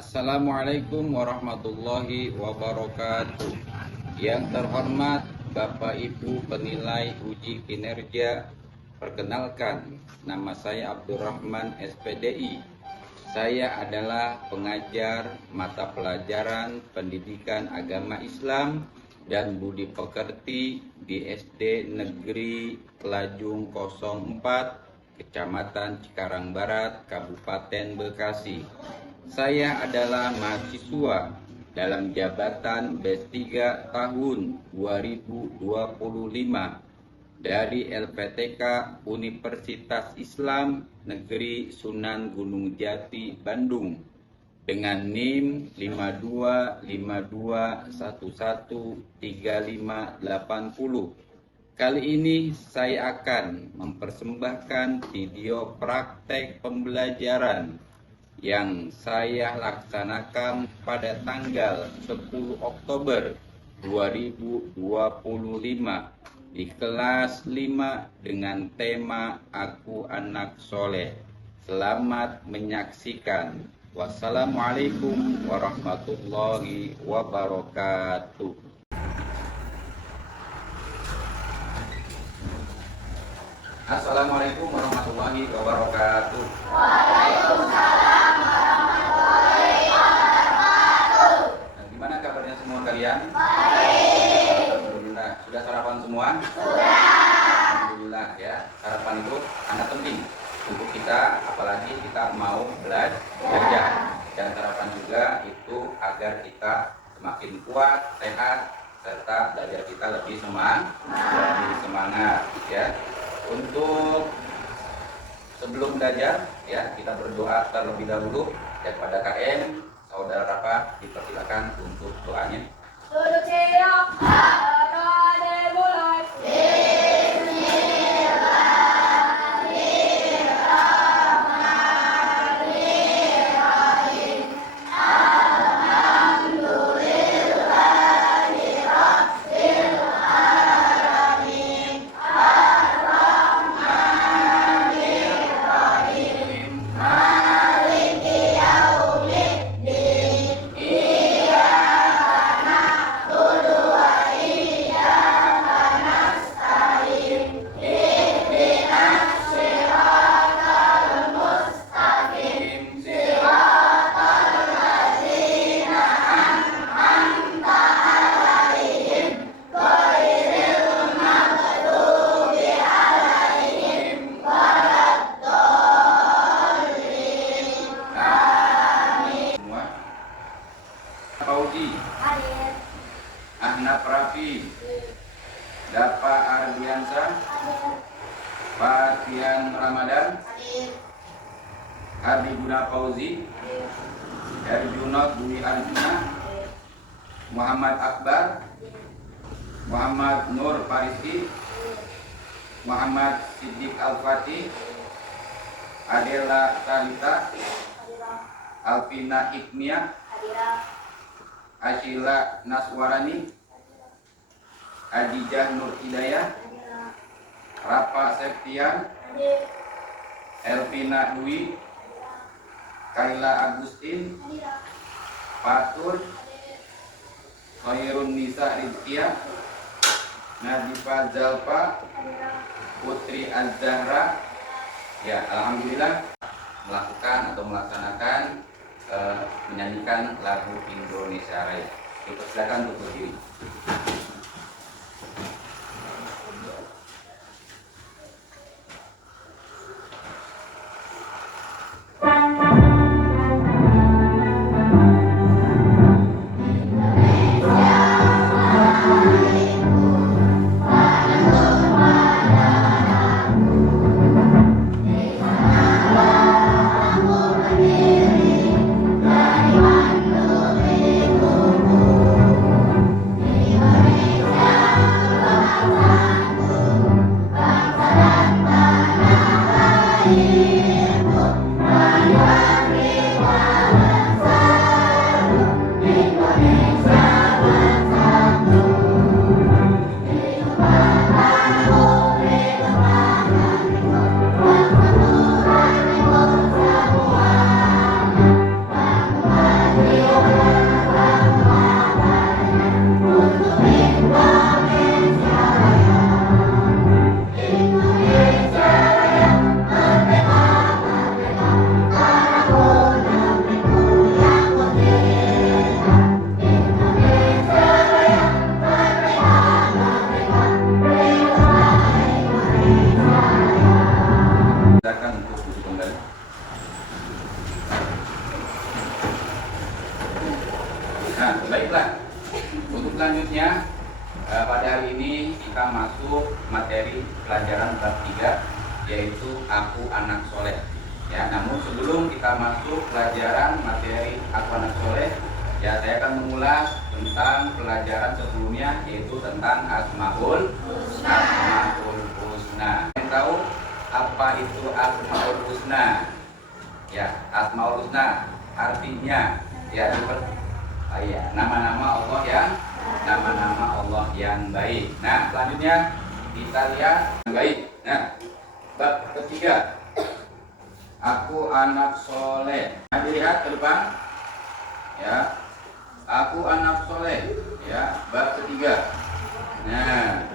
Assalamualaikum warahmatullahi wabarakatuh. Yang terhormat Bapak Ibu penilai uji kinerja, perkenalkan, nama saya Abdurrahman SPDI. Saya adalah pengajar mata pelajaran Pendidikan Agama Islam dan Budi Pekerti di SD Negeri Pelajung 04, Kecamatan Cikarang Barat, Kabupaten Bekasi. Saya adalah mahasiswa dalam jabatan B3 tahun 2025 dari LPTK Universitas Islam Negeri Sunan Gunung Jati, Bandung dengan NIM 5252113580. Kali ini saya akan mempersembahkan video praktek pembelajaran yang saya laksanakan pada tanggal 10 Oktober 2025 di kelas 5 dengan tema Aku Anak Soleh. Selamat menyaksikan. Wassalamualaikum warahmatullahi wabarakatuh. Assalamualaikum warahmatullahi wabarakatuh. Waalaikumsalam warahmatullahi wabarakatuh. Gimana kabarnya semua kalian? Baik. Alhamdulillah. Sudah sarapan semua? Sudah. Alhamdulillah ya. Sarapan itu sangat penting untuk kita, apalagi kita mau belajar. Dan sarapan juga itu agar kita semakin kuat, sehat, serta belajar kita lebih semangat ya. Untuk sebelum belajar ya, kita berdoa terlebih dahulu. Dan pada KM saudara Rafa dipersilakan untuk doanya. Fauzi, Ahnaf Rafi, Dapa Ardiansa, Fatian Ramadan, Ardi Guna Fauzi, Erjunot Dwi Arjuna, Muhammad Akbar, Muhammad Nur Fariski, Muhammad Siddiq Al-Fatih, Adela Talita, Alpina Hikmiyah, Ashila Naswarani, Adijah Nur Hidayah, Rafa Septian, Elvina Dwi, Kaila Agustin, Fatur, Khairun Nisa Rizkia, Nadifa Zalfa, Putri Az-Zahra. Ya, alhamdulillah melaksanakan menyanyikan lagu Indonesia Raya. Silakan untuk berdiri. kita masuk materi pelajaran bab 3, yaitu aku anak soleh. Ya, namun sebelum kita masuk pelajaran materi aku anak soleh, ya saya akan mengulas tentang pelajaran sebelumnya, yaitu tentang Asmaul Husna. Yang tahu apa itu Asmaul Husna? Ya, Asmaul Husna artinya ya nama-nama Allah yang baik. Nah, selanjutnya kita lihat yang baik. Nah, bab ketiga, aku anak soleh. Nah, dilihat ke depan. Ya, aku anak soleh. Ya, bab ketiga. Nah,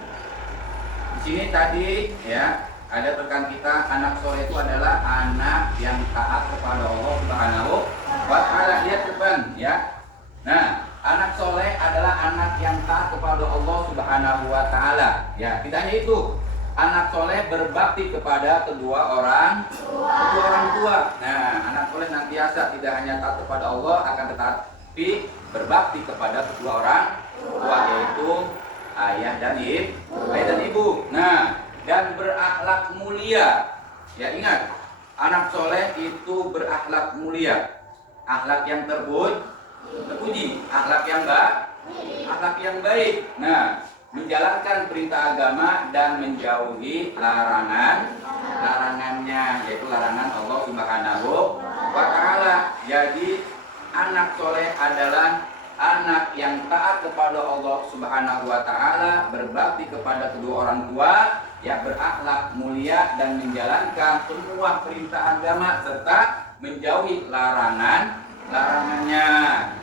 di sini tadi ya ada rekan kita, anak soleh itu adalah anak yang taat kepada Allah Subhanahu wa Ta'ala. Lihat ke depan ya. Nah, anak soleh adalah anak yang taat kepada Allah Subhanahu wa Ta'ala. Ya, tidak hanya itu. Anak soleh berbakti kepada kedua orang tua. Nah, anak soleh nantiasa tidak hanya taat kepada Allah, akan tetapi berbakti kepada kedua orang tua, yaitu ayah dan ibu. Nah, dan berakhlak mulia. Ya, ingat, anak soleh itu berakhlak mulia. Akhlak yang terpuji, akhlak yang baik. Nah, menjalankan perintah agama dan menjauhi larangannya, yaitu larangan Allah Subhanahu wa Ta'ala. Jadi anak soleh adalah anak yang taat kepada Allah Subhanahu wa Ta'ala, berbakti kepada kedua orang tua, ya, berakhlak mulia dan menjalankan semua perintah agama serta menjauhi larangannya.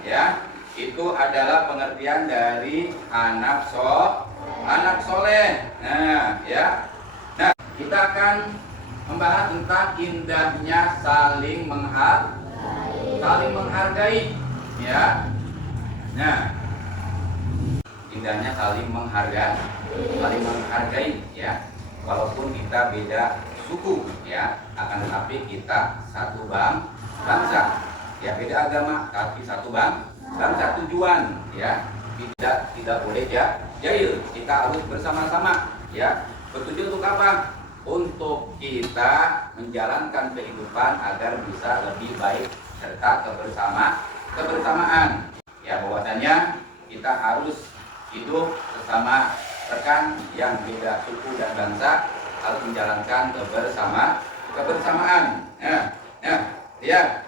Ya, itu adalah pengertian dari anak soleh. Nah, ya. Nah, kita akan membahas tentang indahnya saling menghargai. Ya. Nah, indahnya saling menghargai. Ya. Walaupun kita beda suku, ya, akan tetapi kita satu bangsa. Ya, beda agama tapi satu bangsa. Tujuan, ya, tidak boleh jahil. Kita harus bersama-sama, ya. Bertujuan untuk apa? Untuk kita menjalankan kehidupan agar bisa lebih baik serta kebersamaan. Ya, bahwasanya kita harus hidup bersama rekan yang beda suku dan bangsa, harus menjalankan kebersamaan. Ya.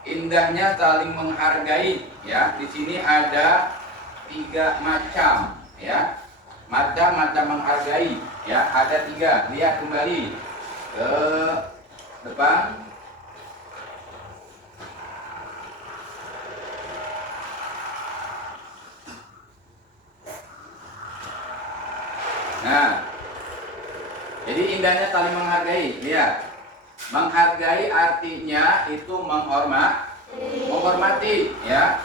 Indahnya saling menghargai. Ya, di sini ada 3 macam. Ya, macam menghargai. Ya, ada 3. Lihat kembali ke depan. Nah, jadi indahnya saling menghargai. Lihat. Menghargai artinya itu menghormati, ya,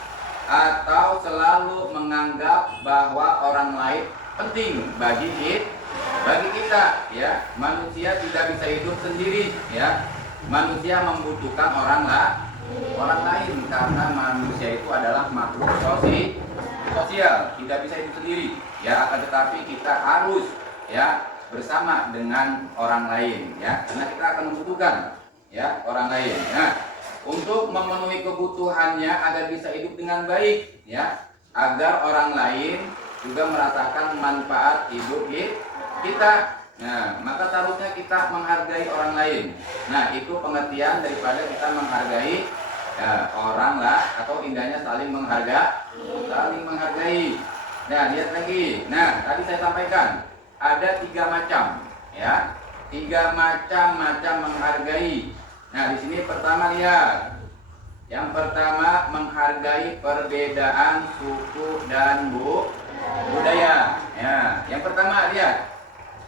atau selalu menganggap bahwa orang lain penting bagi kita, ya. Manusia tidak bisa hidup sendiri, ya. Manusia membutuhkan orang lain karena manusia itu adalah makhluk sosial, tidak bisa hidup sendiri, ya. Akan tetapi kita harus, ya, bersama dengan orang lain, ya, karena kita akan membutuhkan, ya, orang lain. Nah, untuk memenuhi kebutuhannya agar bisa hidup dengan baik, ya, agar orang lain juga merasakan manfaat hidup kita. Nah, maka seharusnya kita menghargai orang lain. Nah, itu pengertian daripada kita menghargai, ya, orang lah, atau indahnya saling menghargai. Nah, lihat lagi. Nah, tadi saya sampaikan ada 3 macam, ya, 3 macam menghargai. Nah, di sini pertama lihat, yang pertama menghargai perbedaan suku dan budaya. Ya, yang pertama lihat,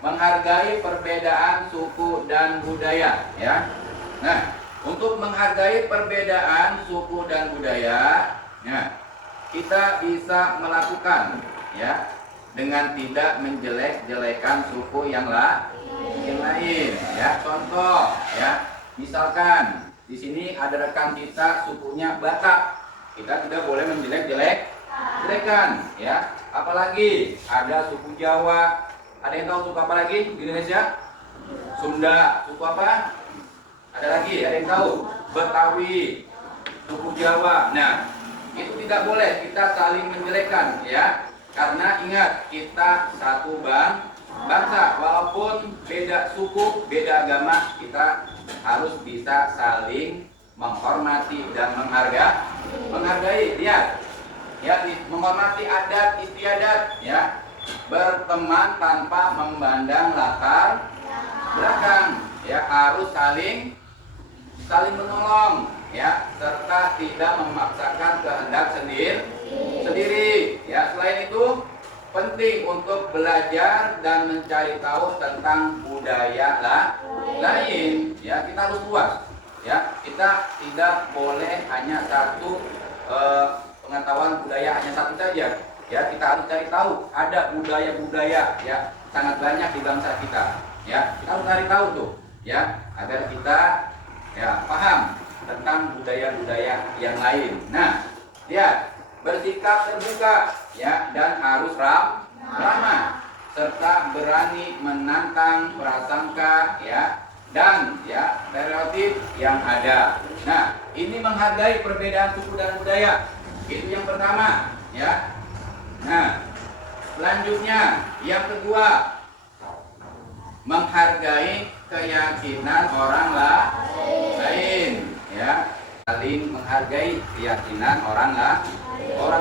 menghargai perbedaan suku dan budaya. Ya, nah, untuk menghargai perbedaan suku dan budaya, ya, kita bisa melakukan, ya, dengan tidak menjelek-jelekan suku yang lain, ya. Contoh, ya, misalkan di sini ada rekan kita sukunya Batak, kita tidak boleh menjelek-jelekan, ya. Apalagi ada suku Jawa, Ada yang tahu suku apa lagi di Indonesia? Sunda. Suku apa? Ada lagi, ada yang tahu? Betawi, suku Jawa. Nah, itu tidak boleh kita saling menjelekkan ya. Karena ingat, kita satu bangsa. Walaupun beda suku, beda agama, kita harus bisa saling menghormati dan menghargai. Lihat, ya, menghormati adat istiadat, ya, berteman tanpa memandang latar belakang, ya, harus saling menolong, ya, serta tidak memaksakan kehendak sendiri, ya. Selain itu penting untuk belajar dan mencari tahu tentang budaya lain, ya. Kita harus luas, ya. Kita tidak boleh hanya satu pengetahuan budaya hanya satu saja, ya. Kita harus cari tahu, ada budaya-budaya, ya, sangat banyak di bangsa kita, ya. Kita harus cari tahu tuh, ya, agar kita, ya, paham tentang budaya-budaya yang lain. Nah, lihat, bersikap terbuka, ya, dan harus ramah, serta berani menantang prasangka, ya, dan, ya, stereotip yang ada. Nah, ini menghargai perbedaan suku dan budaya. Itu yang pertama, ya. Nah, selanjutnya yang kedua, menghargai keyakinan orang lain, ya. Saling menghargai keyakinan orang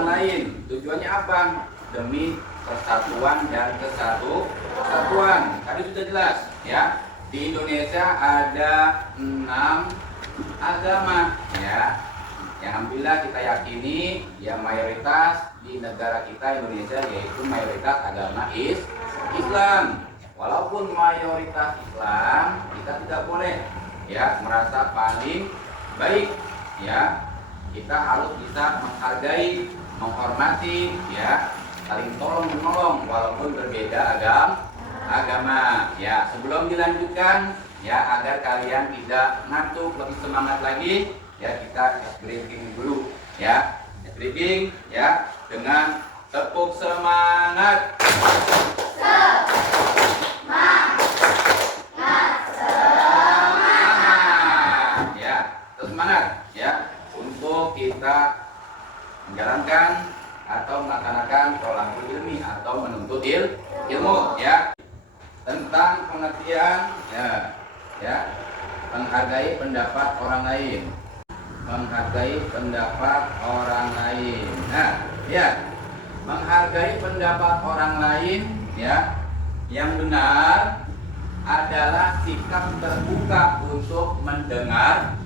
lain. Tujuannya apa? Demi persatuan dan kesatuan. Tadi sudah jelas, ya. Di Indonesia ada 6 agama, ya. Yang alhamdulillah kita yakini, ya, mayoritas di negara kita Indonesia yaitu mayoritas agama Islam. Walaupun mayoritas Islam, kita tidak boleh, ya, merasa paling baik, ya. Kita harus bisa menghargai, menghormati, ya, saling tolong menolong walaupun berbeda agama, ya. Sebelum dilanjutkan, ya, agar kalian tidak ngantuk, lebih semangat lagi, ya, kita briefing dulu, ya. Briefing, ya, dengan tepuk semangat. Semangat, ya, untuk kita menjalankan atau melaksanakan tolakul ilmi atau menuntut ilmu, ya. Tentang pengertian, ya, menghargai pendapat orang lain, Nah, ya, menghargai pendapat orang lain, ya, yang benar adalah sikap terbuka untuk mendengarkan,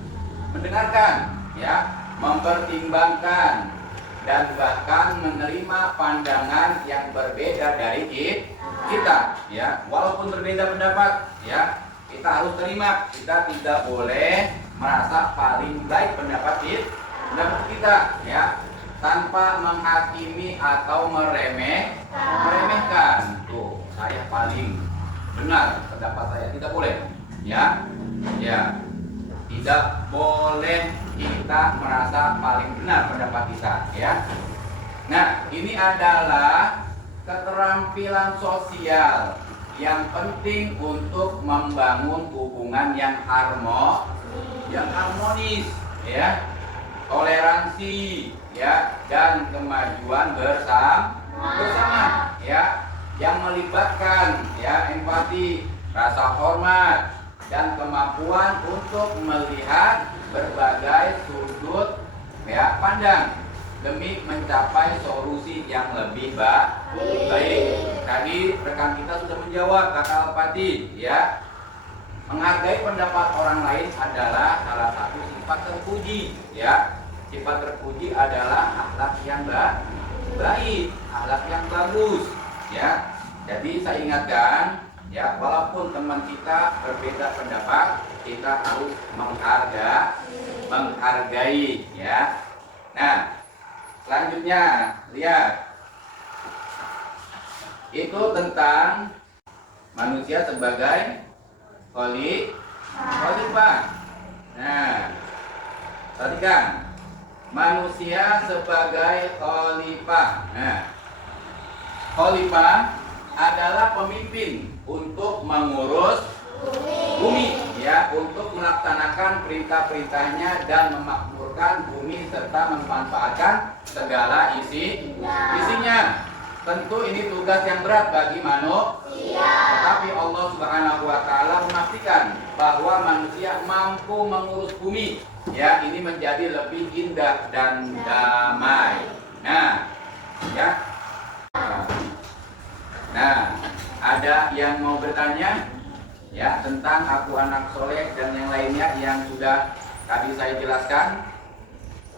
ya, mempertimbangkan, dan bahkan menerima pandangan yang berbeda dari kita, ya. Walaupun berbeda pendapat, ya, kita harus terima. Kita tidak boleh merasa paling baik pendapat kita, ya, tanpa menghakimi atau meremehkan. Tuh, saya paling benar pendapat saya, tidak boleh, ya. Tidak boleh kita merasa paling benar pendapat kita, ya. Nah, ini adalah keterampilan sosial yang penting untuk membangun hubungan yang harmonis, ya, toleransi, ya, dan kemajuan bersama, ya, yang melibatkan, ya, empati, rasa hormat, dan kemampuan untuk melihat berbagai sudut, ya, pandang demi mencapai solusi yang lebih baik. Tadi rekan kita sudah menjawab, Kakak Alpati, ya. Menghargai pendapat orang lain adalah salah satu sifat terpuji, ya. Sifat terpuji adalah akhlak yang baik, akhlak yang bagus, ya. Jadi saya ingatkan, ya, walaupun teman kita berbeda pendapat, kita harus menghargai, ya. Nah, selanjutnya lihat, itu tentang manusia sebagai khalifah. Nah, perhatikan, manusia sebagai khalifah. Nah, khalifah adalah pemimpin untuk mengurus bumi, ya, untuk melaksanakan perintah-perintahnya dan memakmurkan bumi serta memanfaatkan segala isinya. Tentu ini tugas yang berat bagi manusia. Tetapi Allah Subhanahu wa taala memastikan bahwa manusia mampu mengurus bumi. Ya, ini menjadi lebih indah dan damai. Nah, ya. Nah, ada yang mau bertanya? Ya, tentang aku anak soleh dan yang lainnya yang sudah tadi saya jelaskan.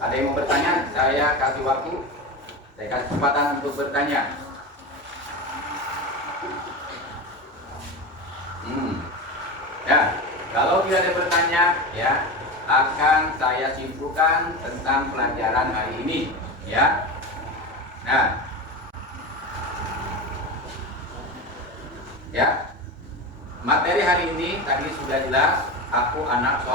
Ada yang mau bertanya? Saya kasih waktu. Saya kasih kesempatan untuk bertanya. Ya, kalau tidak ada bertanya, ya, akan saya simpulkan tentang pelajaran hari ini. Ya, nah, ya, materi hari ini tadi sudah jelas. Aku anak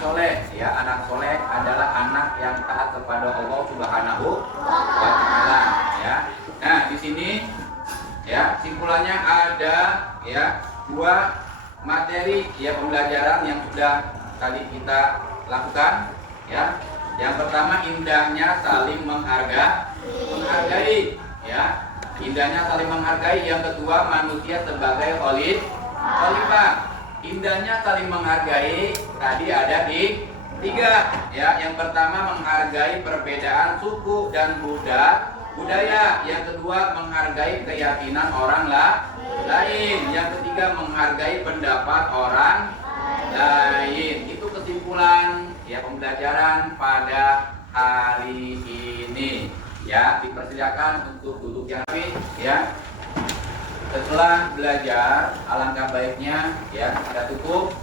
soleh, ya, anak soleh adalah anak yang taat kepada Allah Subhanahu wa taala, ya. Nah, di sini, ya, simpulannya ada, ya, dua materi, ya, pembelajaran yang sudah tadi kita lakukan, ya. Yang pertama, indahnya saling menghargai, ya, indahnya saling menghargai. Yang kedua, manusia sebagai khalifah. Indahnya saling menghargai tadi ada di tiga, ya. Yang pertama, menghargai perbedaan suku dan budaya. Yang kedua, menghargai keyakinan orang lain. Yang ketiga, menghargai pendapat orang lain. Itu kesimpulan, ya, pembelajaran pada hari ini. Ya, dipersilakan untuk duduk yang rapi, ya. Setelah belajar, alangkah baiknya, ya, kita tutup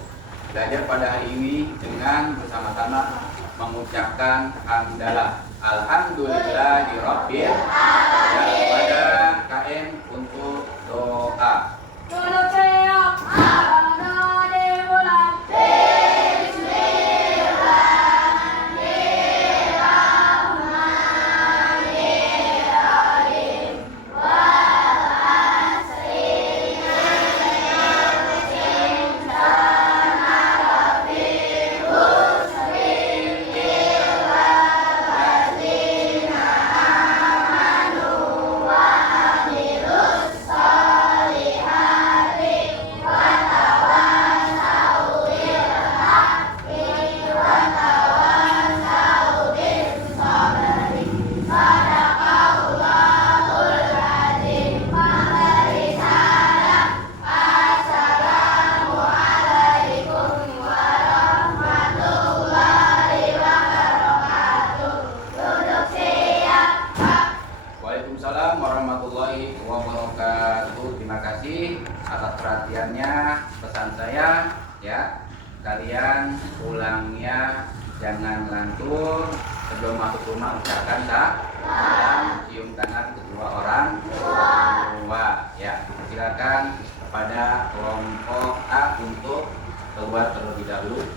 belajar pada hari ini dengan bersama-sama mengucapkan hamdalah. Alhamdulillahirabbil alamin. Pada KM untuk doa. Waalaikumsalam warahmatullahi wabarakatuh. Terima kasih atas perhatiannya. Pesan saya, ya, kalian pulangnya jangan lantur. Sebelum masuk rumah ucapkan salam, cium tangan kedua orang tua. Ya, silakan kepada kelompok A untuk keluar terlebih dahulu.